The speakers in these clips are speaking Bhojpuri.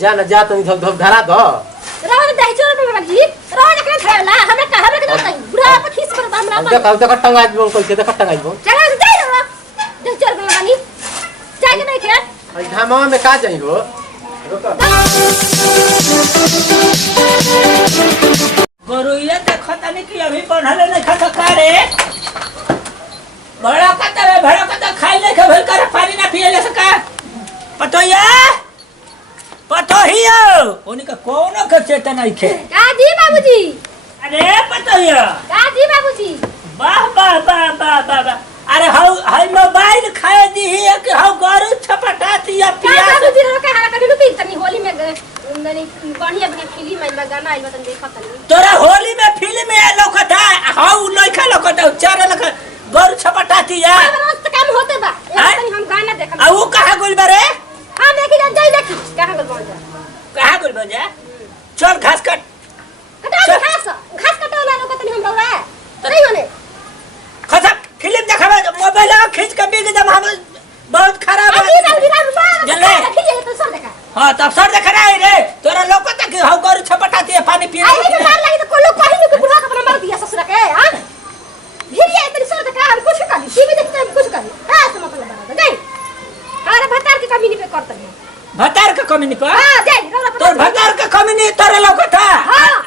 जा न जा तनी धक धक धरा दो रहो दे चोर पे बाबूजी रहो न के खाला हमरा का हमरा के नहीं बुढ़ा पर खीस पर हमरा देख टंगा आइबो कइसे देख टंगा आइबो चला दे रहो दे चोर पे बानी जाके नहीं खेत आई घामा में का जाई हो गोरुइया देखो तनी कि अभी बढ़ले नहीं खा का रे बड़ा कता खाई ले के भर कर पानी ना पिए ले सका पतोहिया ओनी का कोनो के चेता नहीं खे का जी बाबूजी अरे पतोहिया का जी बाबूजी वाह वाह वाह वाह वाह अरे हाउ मोबाइल खाए दी है कि हाउ गरु छपटाती या पिया बाबूजी रो के हारा कभी रुपी तनी होली में मने बढ़िया बढ़िया फिल्म में गाना आइल तनी देखत तनी तोरा होली में फिल्म में लोकता हाउ लइका लोकता चार लख गरु छपटाती या मस्त काम होते बा तनी हम गाना देखत आ वो कहां गोल बारे हां देखि जाई देखि कहां गोल बन जा कहां गोल बन जा चल घास काट कटा घास कटोला रो तनी हम रौरा नहीं होने खसा फिल्म देखावे मोबाइल खींच के बिग दम हम बहुत खराब है जल्दी खींचे तो सब देखा हां तब सर देख रहा है रे तोरा लोकता कि हाउ गरु छपटाती है पानी पिए आई के मार लगी तो कोलो कहि नहीं कि बुढ़ा का अपना मार दिया ससुर के हां भिड़िया तेरी सर देखा हम कुछ कर टीवी देखते हम कुछ कर हां तो मतलब बना दे अरे भतार की कमी नहीं पे करते हैं भतार का कमी नहीं पर हां दे तोर भतार का कमी नहीं तोरा लोकता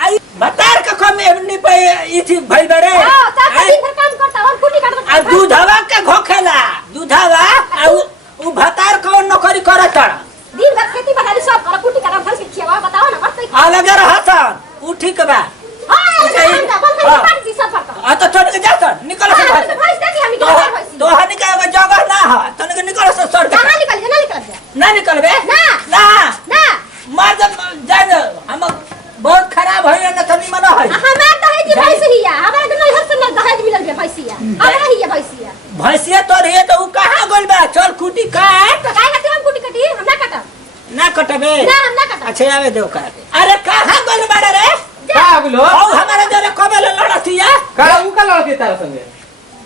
आई भतार का कमी नहीं पे इथि भई बड़े हां ता दिन भर काम करता और कुटी काटता आ दूधवा के घोखेला दूधवा आ उ भतार कौन नौकरी करत दिन भर खेती बाड़ी सब कर कुटी काटा भर के खियावा बताओ ना करते अलग रहतन उ ठीक बा हां बल पानी सब पड़ता आ तो छोड़ के जात निकल से भैंस देखी हम निकल भैंस तो हनी का जगह ना है तने के निकल से सर कहां निकल जा ना निकलबे ना ना ना मार जान हम बहुत खराब है ना तनी मना है हमार दहेज भैंस हिया हमरा के नहीं हर से दहेज मिलल बे भैंसिया हमरा हिया भैंसिया भैंसिया तो रही तो उ कहां गोल बा चल कुटी काट काय खातिर हम कुटी कटी हम ना काटब ना कटबे ना हम ना काटब अच्छा आवे दो का अरे कहां गोल बाड़े रे का बोलो औ हमारे जरे कबे लड़तिया का उ का लड़के तार संगे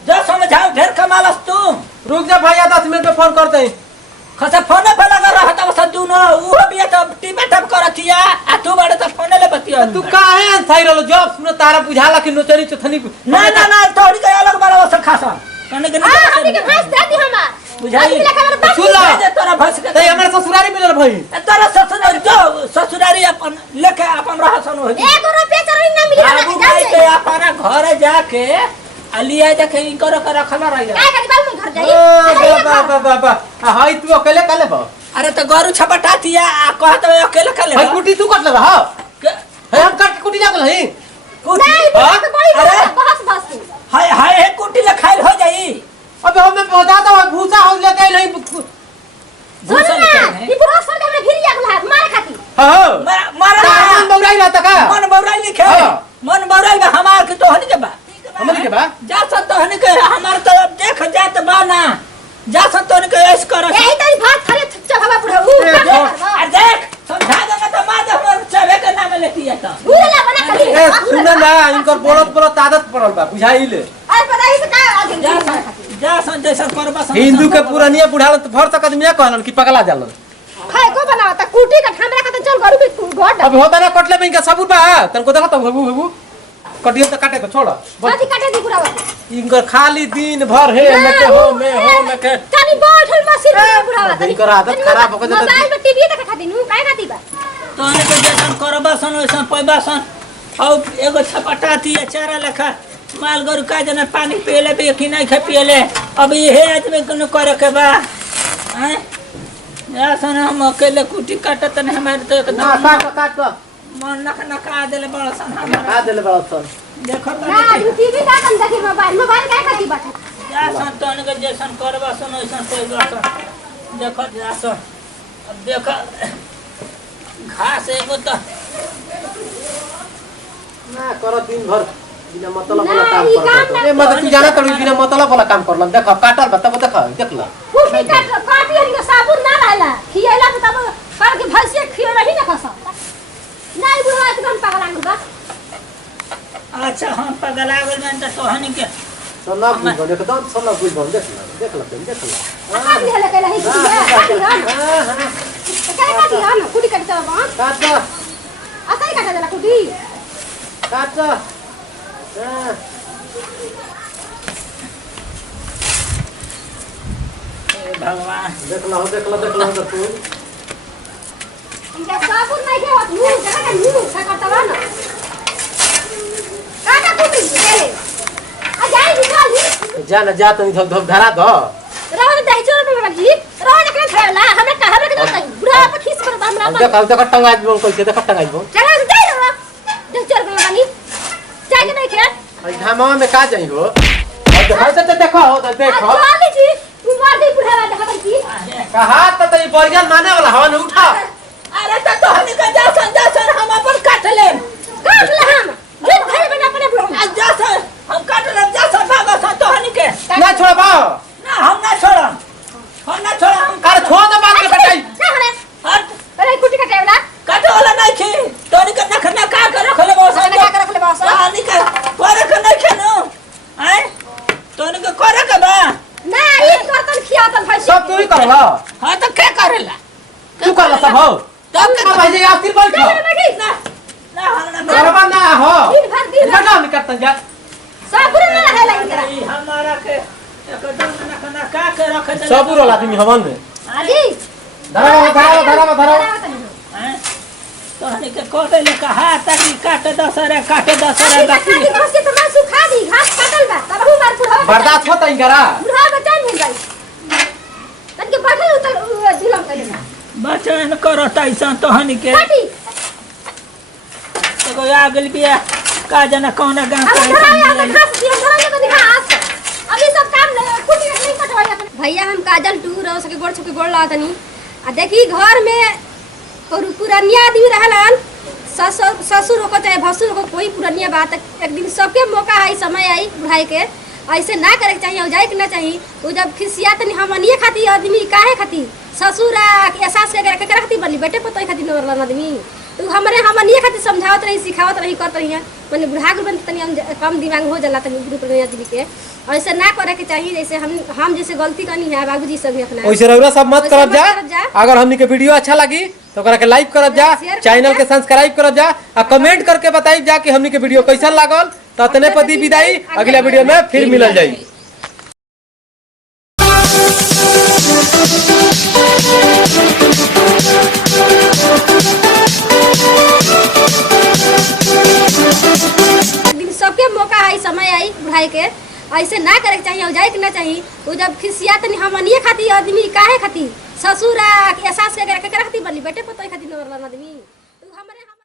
जो समझाओ ढेर कमालस तुम रुक जा भैया 10 मिनट में फोन करते हैं खसा फोन पे लगा रहता बस दुनो वो भी तो टीपे टप करतिया आ तू बड़े तो फोन ले बतिया तू काहे सही रहलो जब सुनो तारा बुझाला कि नोचनी चथनी ना तोड़ी के अलग बड़ा वस खासा कने के हां हम के भैंस दे दी हमार बुझाई सुन ला तोरा भैंस के ते हमरे ससुरारी मिलल भाई तोरा ससुरारी अपन लेके अपन रहसन हो 1 रुपया चोरी ना मिली हमरा के के अपना घर जाके अलिया जाके इनकर रखला रह काय करी बाबू घर जाई बाबा हाय तू अकेले काले बा अरे तो गरु छपटातिया आ कहत अकेले काले भाई कुटी तू कट लगा हां हम कट कुटी जागल है कुटी अरे बस हाय कुटी ले खाइल हो जाई अबे हमें बताता हूं भूसा हो लेके नहीं भूसा ना ई बुढ़ा सर हमरे फिर जागल है मारे खाती हां मारा मन बौराई रहता का मन बौराई लिखे मन बौराई में हमार के तो हनी के बा हमनी के बा जा सब तो हनी के हमार तो अब देख जात बा ना जा सब तो हनी के ऐस कर यही तेरी बात खरे चढ़ावा बुढ़ा अरे देख समझा देना तो मां हमर चढ़े के नाम लेती है तो भूला बना करी ए सुन ना इनकर बोलत आदत पड़ल बा बुझाइले अरे पढ़ाई से का आगे जा जैसा करबा हिंदू के पुरानिया बुढ़ाल तो भर तक आदमी कहलन कि पगला जालन खाए को बनावता कुटी का हमरा का तो चल गरु के गोड अब होता ना कटले में इनका सबूत बा तनको देखा तो हबू कटियो तो काटे को छोड़ कथि काटे दी पूरा इनकर खाली दिन भर है में के हो में के तनी बैठल मसीन में बुढ़ा इनकर आदत खराब हो गई मोबाइल में टीवी देखे खाती नु काय खाती बा तो हनी के जैसा करबा सन वैसा पैबा सन औ एगो छपटाती है चारा लखा माल गरु का जना पानी पियले बे कि नहीं खा पियले अब ये आदमी को करे के बा हैं या सन हम अकेले कुटी काटत नहीं हमारे तो एकदम काट मन नका देले बड़ा सन आ देले बड़ा सन देखो तो ना टीवी का कम देखे मोबाइल काय खाती बा जा सन तो हनी के जैसा करबा सन वैसा पैबा सन देखो जा सन अब देखो घास एगो तो ना करो दिन भर बिना मतलब वाला काम नहीं, कर ए मतलब तू जाना तोड़ी बिना मतलब वाला काम करलन देखो काटल बता देख ला कुटी काटी हनी के साबुन ना रहला खियला तब कर के भैंसिया खिय रही ना खसा नहीं बुढ़ा एकदम पागल आंगल बा अच्छा हम पगला गेल में तो हनी के सोना बुझ एकदम सोना बुझ देख ला काटी हले कहला है कुटी काटी हम कुटी काटी तो काट दो आता ही काटा देला कुटी काट दो हां भगवान देख लो तू इनका साबुन नहीं है होत मुंह जगह का मुंह का करता ना काटा कुटी ले आ जाई निकाल जा ना जा तनी धक धरा दो रावण दही चोर में बाजी रावण के खेला हमरा कहा हमरा के दई बुढ़ा पे खीस कर हमरा देख टंगा दबो कैसे देख टंगा दबो चला जाई रे दही चोर में बानी जाए के नहीं खेल आई घामा में का जाई हो और देखो देखो चल जी तू मार दे बुढ़ा देखा की कहा तो ये बरियान माने वाला हवा ने उठा अरे तो हमनी का जा हम अपन काट ले हम जो घर बना अपने बुढ़ा जा हम काट ले जा बाबा सा तो हमनी के ना छोड़बा ना हम ना छोड़ हम अरे छोड़ दो बात में कटाई ना हरे हट अरे कुटी कटेवला काटे वाला नहीं खी तोनी का नखना का कर रखले बॉस मैंने क्या कर रखले बॉस हमनी का करे के नहीं खेनो हैं तोनी का करे के बा ना ये करतन खियातन भाई सब तू ही करला हां तो क्या करेला तू करला सब हो तो ना भाई जी आखिर बैठ ना ना हम ना करबा ना हो दिन बड़ा हम करतन जा साबुन में रहे लगी करा हमारा के एकदम नखना का के रखे सब रोला आदमी हवन में जी धरा हैं तो हमनी के कोटे ले कहा ताकि काटे दसरे बाकी खाली घास के तो मैं सुखा दी घास काटल बा तब हूं मार बुढ़ा बर्दाश्त होता ही करा बुढ़ा बच्चा मिल गई तन के बैठल उतर झुलम कर लेना बचन करो तैसा तो हमनी के काटी एगो आ गेल बिया का जाना कौन गांव अब के धरा या घास दिया धरा को दिखा आज अभी सब काम कुछ नहीं कटवाई अपन भैया हम काजल टू रहो सके गोड़ छुके गोड़ ला तनी आ देखी घर में और पुरानिया आदमी रहलन ससुर को चाहे भसुर को कोई पुरानिया बात एक दिन सबके मौका आई समय आई बुढ़ाई के ऐसे ना करे के चाहिए जाए के ना चाहिए तो जब खिसिया तनी हमनिए खाती आदमी काहे खाती ससुर के एहसास के खाती बनी बेटे पतोई खाती न आदमी तो हमनिए खाती समझावत रही सिखावत रही करत रही माने बुढ़ा के बन तनी कम दिमाग हो जाला तनी ग्रुप में आदमी के ऐसे ना करे के चाहिए जैसे हम जैसे गलती करनी है बाबूजी सब भी अपना वैसे रउरा सब मत वैसे करब मत करब जा जा। अगर हमनी के वीडियो अच्छा लगी तो ओकरा के लाइक करब जा शेयर करब चैनल जा। के सब्सक्राइब करब जा आ कमेंट करके बताई जा कि हमनी के वीडियो कैसन लागल तो तने पति विदाई अगला वीडियो में फिर मिलल जाई दिन सबके मौका आई समय आई बुढ़ाई के ऐसे ना करे के चाहिए जाए के ना चाहिए तो जब खिसिया तनी हमनिए खाती आदमी काहे खाती ससुर के एहसास के खाती बनी बेटे पतोई खाती न आदमी तो हमरे